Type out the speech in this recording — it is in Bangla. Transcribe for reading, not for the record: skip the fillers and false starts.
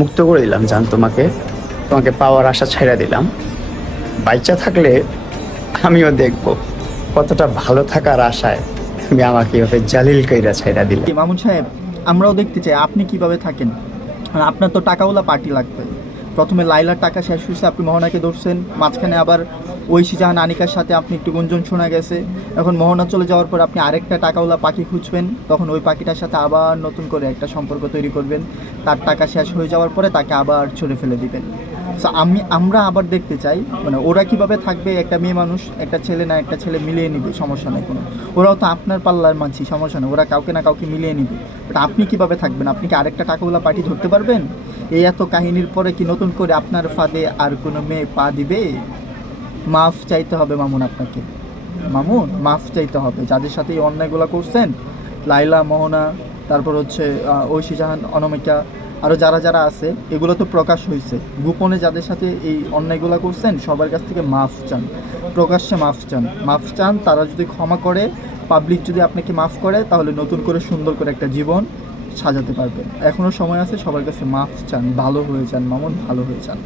মুক্ত করে দিলাম জান, তোমাকে তোমাকে পাওয়ার আশা ছেড়ে দিলাম। বাচ্চা থাকলে আমিও দেখব কতটা ভালো থাকার আশায় তুমি আমাকে এভাবে জালিল কইরা ছেড়ে দিলে। মামুন সাহেব, আমরাও দেখতে চাই আপনি কিভাবে থাকেন। আর আপনার তো টাকাওয়ালা পার্টি লাগবে। প্রথমে লাইলার টাকা শেষ হয়েছে, আপনি মোহনাকে ধরছেন, মাঝখানে আবার ঐশী জাহান আনিকার সাথে আপনি একটু গুঞ্জন শোনা গেছে। এখন মোহনা চলে যাওয়ার পর আপনি আরেকটা টাকাওয়ালা পাখি খুঁজবেন, তখন ওই পাখিটার সাথে আবার নতুন করে একটা সম্পর্ক তৈরি করবেন। তার টাকা শেষ হয়ে যাওয়ার পরে তাকে আবার ছুড়ে ফেলে দিবেন। সো আমরা আবার দেখতে চাই মানে ওরা কিভাবে থাকবে। একটা মেয়ে মানুষ একটা ছেলে না একটা ছেলে মিলিয়ে নিবে, সমস্যা নেই কোনো। ওরাও তো আপনার পাল্লার মানছি, সমস্যা নেই, ওরা কাউকে না কাউকে মিলিয়ে নিবে। বাট আপনি কিভাবে থাকবেন? আপনি কি আরেকটা টাকাওয়ালা পার্টি ধরতে পারবেন? এই এত কাহিনীর পরে কি নতুন করে আপনার ফাঁদে আর কোনো মেয়ে পা দিবে? মাফ চাইতে হবে মামুন আপনাকে। মামুন, মাফ চাইতে হবে যাদের সাথে এই অন্যায়গুলো করছেন। লাইলা, মোহনা, তারপর হচ্ছে ঐশী জাহান, অনামিকা, আরও যারা যারা আছে, এগুলো তো প্রকাশ হয়েছে। গোপনে যাদের সাথে এই অন্যায়গুলো করছেন সবার কাছ থেকে মাফ চান, প্রকাশ্যে মাফ চান। মাফ চান, তারা যদি ক্ষমা করে, পাবলিক যদি আপনাকে মাফ করে, তাহলে নতুন করে সুন্দর করে একটা জীবন সাজাতে পারবেন। এখনও সময় আছে, সবার কাছে মাফ চান, ভালো হয়ে যান মামুন, ভালো হয়ে যান।